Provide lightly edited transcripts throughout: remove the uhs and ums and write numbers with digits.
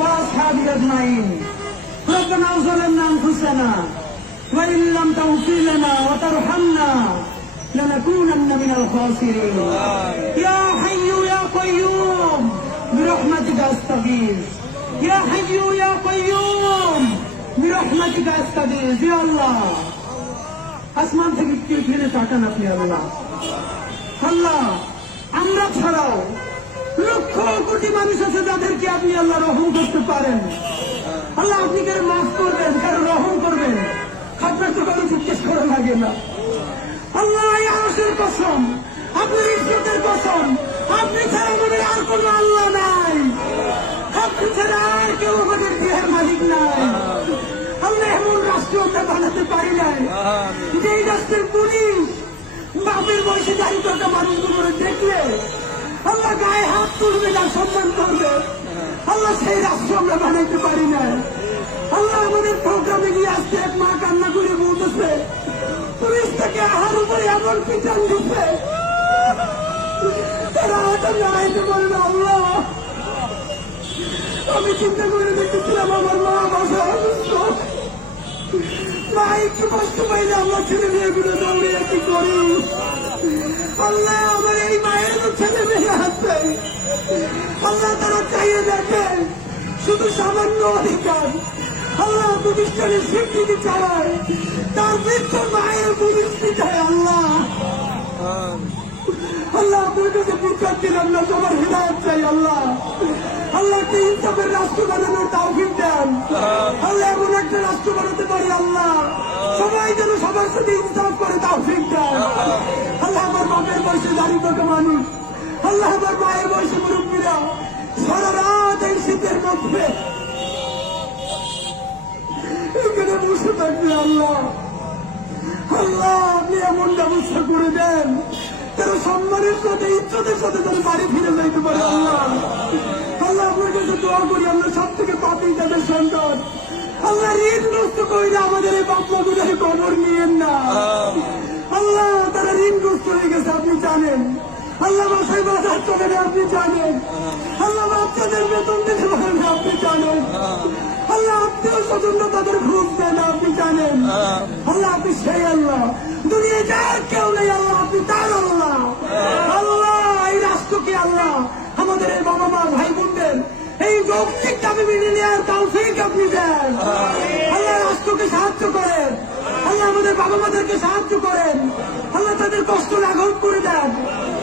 وأصحابه أجمعين. ربنا ظلمنا أنفسنا وإن لم تغفر لنا وترحمنا لنكونن من الخاسرين. يا حي يا قيوم برحمتك أستغيث. يا حي يا قيوم برحمتك أستغيث. يا الله আসমান থেকে ফিরে তাকান আপনি। আল্লাহ আল্লাহ আমরা ছাড়াও লক্ষ কোটি মানুষ আছে যাদেরকে আপনি আল্লাহ রহম করতে পারেন। আল্লাহ আপনি কারো মাফ করবেন, কারো রহম করবেন, আপনার তো কারো জিজ্ঞেস করা লাগে না। আল্লাহ আরশের কসম, আপনার ইজ্জতের কসম, আপনি ছাড়া আমাদের আর কোন আল্লাহ নাই, আপনি ছাড়া আর কেউ আমাদের দেহের মালিক নাই। আল্লাহ এমন রাষ্ট্র আমরা বানাতে পারি নাই যেই রাষ্ট্রের পুলিশ বাপের বয়সে দাঁড়িয়ে থাকা মানুষগুলো দেখলে আল্লাহ গায়ে হাত তুলবে না, সম্মান করবে। আল্লাহ সেই রাষ্ট্র আমরা বানাইতে পারি না। আল্লাহ আমাদের প্রোগ্রামে গিয়ে আসছে এক মা কান্না করে বলতেছে পুলিশ থেকে আহার উপরে এমন পিছন দিচ্ছে তারা হাতে দাঁড়াইতে পারে না। আল্লাহ আমি চিন্তা করে দেখেছিলাম আমার মা বাসা অসুস্থ, মা একটু কষ্ট পাইলে আমরা ছেলে মেয়েগুলো দৌড়িয়ে কি করি। আল্লাহ আমার এই মায়ের ছেলে মেয়ে আছে, আল্লাহ তারা চাইয়ে দেখেন শুধু সামান্য অধিকার। আল্লাহ প্রতিষ্ঠানের স্বীকৃতি চাওয়ায় তার বৃদ্ধ মায়ের পরিস্থিতি চায়। আল্লাহ আল্লাহ আপনার কাছে বিচার দিলাম না, তোমার হিদায়ত চাই। আল্লাহ আল্লাহকে ইনসাফের রাষ্ট্র বানানোর তাওফিক দেন। আল্লাহ এমন একটা রাষ্ট্র বানাতে পারি আল্লাহ সবাই যেন সবার সাথে ইনসাফ করে তাওফিক দেন। আল্লাহ আমার বাপের বয়সে দাঁড়িয়ে থাকা মানুষ, আল্লাহ আমার মায়ের বয়সে মুরব্বীরা সারা রাত এই শীতের মধ্যে এখানে বসে থাকবে। আল্লাহ আল্লাহ আপনি এমন ব্যবস্থা করে দেন তারা সম্মানের সাথে ইজ্জতের সাথে তারা বাড়ি ফিরে যাইতে পারে। আল্লাহ আল্লাহ আপনার কাছে দোয়া করি আমরা সব থেকে পাপি তাদের সন্তান। আল্লাহ ঋণগ্রস্ত করি আমাদের এই বাপ মাগুদের খবর নিয়েন না। আল্লাহ তারা ঋণগ্রস্ত হয়ে গেছে আপনি জানেন। আল্লাহ বাসায় বাজার চলে না আপনি জানেন। আল্লাহ বাচ্চাদের বেতন দিতে পারেন না আপনি জানেন। আল্লাহ আত্মীয় স্বজনরা তাদের ঘুষ দেন আপনি জানেন। আল্লাহ আপনি সেই আল্লাহ, দুনিয়ায় যার কেউ নেই আল্লাহ আপনি তার আল্লাহ। আল্লাহ এই রাষ্ট্রকে আল্লাহ আমাদের এই বাবা মা ভাই বোনদের এই যৌক্তিক দাবি মেনে নেওয়ার তৌফিক আপনি দেন। আল্লাহ রাষ্ট্রকে সাহায্য করেন, আল্লাহ আমাদের বাবা মাদেরকে সাহায্য করেন। আল্লাহ তাদের কষ্ট লাঘব করে দেন,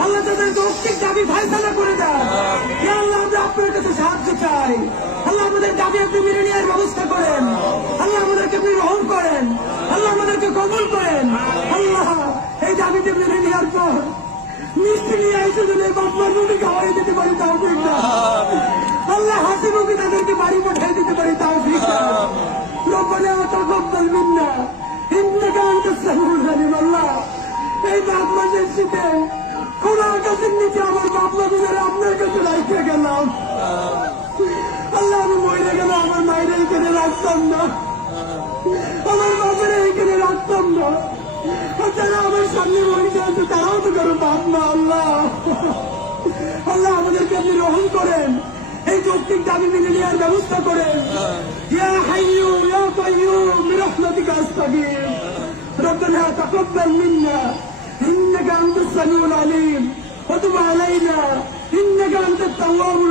আল্লাহ তাদের যৌক্তিক দাবি ফায়সালা করে দেন। আল্লাহ আমরা আপনার কাছে সাহায্য চাই। আল্লাহ আমাদের দাবি আপনি মেনে নেওয়ার ব্যবস্থা করেন। আল্লাহ আমাদেরকে আপনি রহম করেন, আল্লাহ আমাদেরকে কবুল করেন। আল্লাহ এই দাবিতে মেনে নেওয়ার পর মিষ্টি নিয়ে এসে যদি বাপমার মুখে খাওয়াই দিতে পারি তাও ঠিক না। আল্লাহ হাসি মুখে তাদেরকে বাড়ি পাঠিয়ে দিতে পারি তাও ঠিক না। রব্বানা তাকাব্বাল মিন্না ইন্নাকা আনতাস সামিউল আলিম। আল্লাহ এই বাপ মাসের শীতে খোলা আকাশের নিচে আমার বাপ মাগুলোরা আপনার কাছে রাখতে গেলাম। আল্লাহ আমি মরে গেলে আমার মায়ের এইখানে রাখতাম না, আমার বাপের এইখানে রাখতাম না। যারা আমার সামনে মরে আছে তারাও তো কারো বাপ মা। আল্লাহ আল্লাহ আমাদেরকে আপনি রহম করেন, এই যৌক্তিক দাবি মেনে নেওয়ার ব্যবস্থা করেন। ইয়া হাইয়্যু ইয়া কাইয়্যুম বিরহমাতিকা আস্তাগীথ। রব্বানা তাকাব্বাল মিন্না ইন্নাকা আনতাস সামিউল আলিম ওয়া তুব আলাইনা ইন্নাকা আনতাত তাওয়াবুর